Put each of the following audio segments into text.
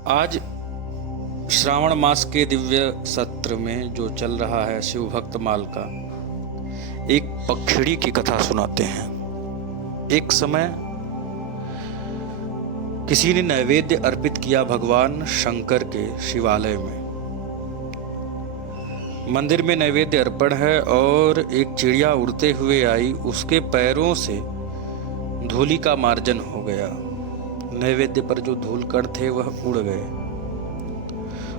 आज श्रावण मास के दिव्य सत्र में जो चल रहा है शिव भक्त माल का एक पखड़ी की कथा सुनाते हैं। एक समय किसी ने नैवेद्य अर्पित किया भगवान शंकर के शिवालय में। मंदिर में नैवेद्य अर्पण है और एक चिड़िया उड़ते हुए आई, उसके पैरों से धूलि का मार्जन हो गया। नैवेद्य पर जो धूल कण थे वह उड़ गए।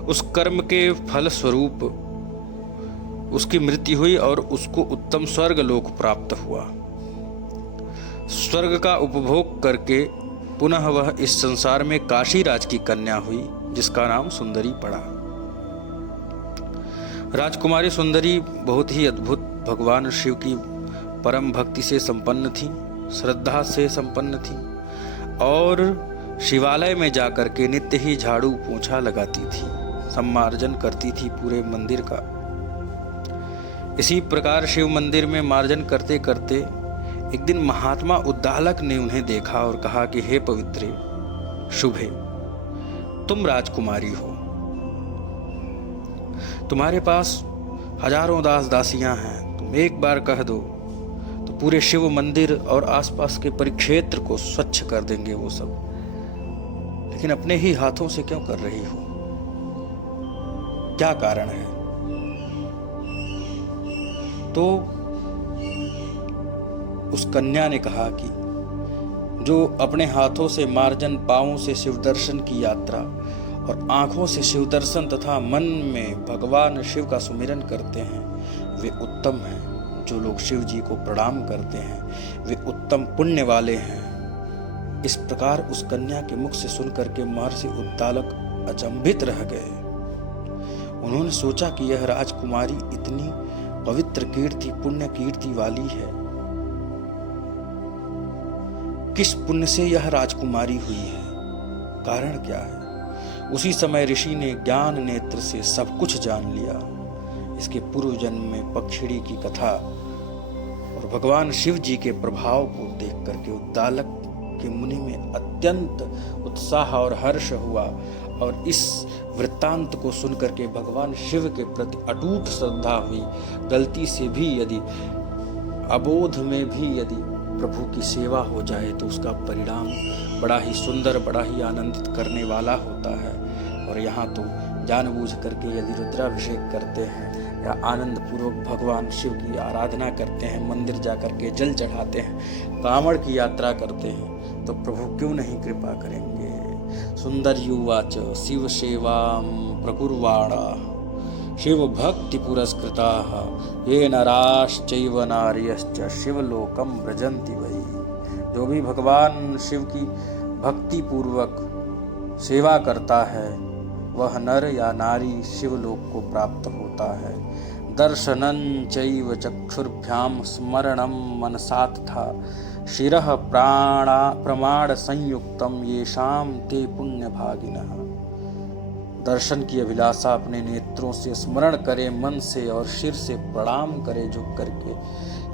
उस कर्म के फल स्वरूप उसकी मृत्यु हुई और उसको उत्तम स्वर्ग लोक प्राप्त हुआ। स्वर्ग का उपभोग करके पुनः वह इस संसार में काशी राज की कन्या हुई, जिसका नाम सुंदरी पड़ा। राजकुमारी सुंदरी बहुत ही अद्भुत, भगवान शिव की परम भक्ति से संपन्न थी, श्रद्धा से संपन्न थी और शिवालय में जाकर के नित्य ही झाड़ू पोंछा लगाती थी, सम्मार्जन करती थी पूरे मंदिर का। इसी प्रकार शिव मंदिर में मार्जन करते करते एक दिन महात्मा उद्दालक ने उन्हें देखा और कहा कि हे पवित्रे, शुभे, तुम राजकुमारी हो, तुम्हारे पास हजारों दास दासियां हैं, तुम एक बार कह दो तो पूरे शिव मंदिर और आसपास के परिक्षेत्र को स्वच्छ कर देंगे वो सब, लेकिन अपने ही हाथों से क्यों कर रही हो? क्या कारण है? तो उस कन्या ने कहा कि जो अपने हाथों से मार्जन, पांवों से शिव दर्शन की यात्रा और आंखों से शिव दर्शन तथा मन में भगवान शिव का सुमिरन करते हैं वे उत्तम हैं। जो लोग शिव जी को प्रणाम करते हैं वे उत्तम पुण्य वाले हैं। इस प्रकार उस कन्या के मुख से सुनकर के महर्षि उद्दालक अचंभित रह गए। उन्होंने सोचा कि यह राजकुमारी इतनी पवित्र कीर्ति, पुण्य कीर्ति वाली है, किस पुण्य से यह राजकुमारी हुई है? कारण क्या है? उसी समय ऋषि ने ज्ञान नेत्र से सब कुछ जान लिया। इसके पूर्व जन्म में पक्षिणी की कथा और भगवान शिव जी के प्रभाव को देख करके उद्दालक के मुनि में अत्यंत उत्साह और हर्ष हुआ और इस वृत्तांत को सुनकर के भगवान शिव के प्रति अटूट श्रद्धा हुई। गलती से भी यदि, अबोध में भी यदि प्रभु की सेवा हो जाए तो उसका परिणाम बड़ा ही सुंदर, बड़ा ही आनंदित करने वाला होता है। और यहाँ तो जानबूझ करके यदि रुद्राभिषेक करते हैं या आनंद पूर्वक भगवान शिव की आराधना करते हैं, मंदिर जाकर के जल चढ़ाते हैं, कांवड़ की यात्रा करते हैं, तो प्रभु क्यों नहीं कृपा करेंगे? सुंदर्युवाच शिव सेवां प्रकुर्वाणा शिव भक्ति पुरस्कृताः ये नराश्चैव नार्यश्च शिवलोकं व्रजन्ति वै। जो भी भगवान शिव की भक्ति पूर्वक सेवा करता है वह नर या नारी शिवलोक को प्राप्त होता है। दर्शनं चैव चक्षुर्भ्यां स्मरणं मनसात्था शिरः प्रमाण संयुक्तम येषां ते पुण्यभागिनः। दर्शन की अभिलाषा अपने नेत्रों से स्मरण करे, मन से और शिर से प्रणाम करे झुक करके,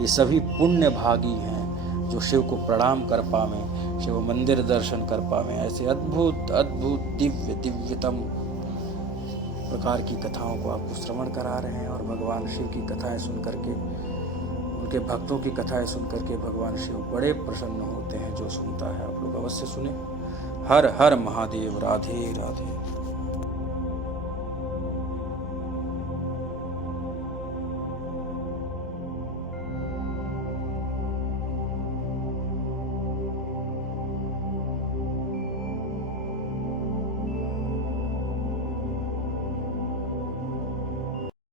ये सभी पुण्य भागी हैं जो शिव को प्रणाम कर पावे, शिव मंदिर दर्शन कर पावे। ऐसे अद्भुत अद्भुत दिव्य दिव्यतम प्रकार की कथाओं को आपको श्रवण करा रहे हैं और भगवान शिव की कथाएं सुन करके, उनके भक्तों की कथाएं सुन करके भगवान शिव बड़े प्रसन्न होते हैं। जो सुनता है आप लोग अवश्य सुने। हर हर महादेव। राधे राधे।